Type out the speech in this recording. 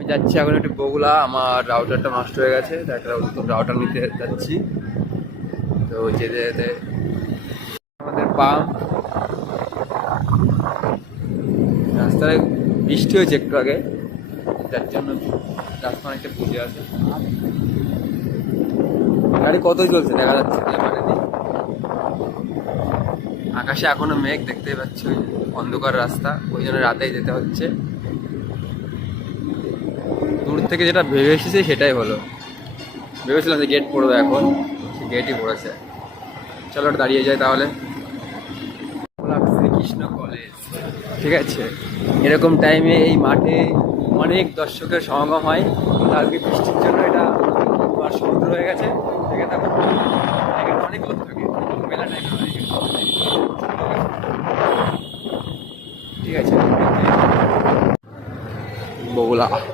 আমি যাচ্ছি এখন একটু বগুলা, আমার রাউটারটা নষ্ট হয়ে গেছে, তাই একটা নতুন রাউটার নিতে যাচ্ছি। তো যেতে যেতে আমাদের পাম্প রাস্তায় বৃষ্টি হয়েছে একটু আগে, যার জন্য রাস্তা অনেকটা বুঝে আছে। গাড়ি কত চলছে দেখা যাচ্ছে না, মানে নেই। আকাশে এখনো মেঘ দেখতেই পাচ্ছ, অন্ধকার রাস্তা, ওই জন্য রাতেই যেতে হচ্ছে। দূর থেকে যেটা ভেবে এসেছে সেটাই হলো। ভেবেছিলাম যে গেট পড়বে, এখন গেটই পড়েছে। চলো ওটা দাঁড়িয়ে যায় তাহলে। শ্রীকৃষ্ণ কলেজ, ঠিক আছে। এরকম টাইমে এই মাঠে অনেক দর্শকের সমাগম হয়। আজকে বৃষ্টির জন্য এটা তোমার সমুদ্র হয়ে গেছে, ঠিক আছে। এখানে অনেক লোক থাকে মেলা টাইমে, ঠিক আছে। বগুলা।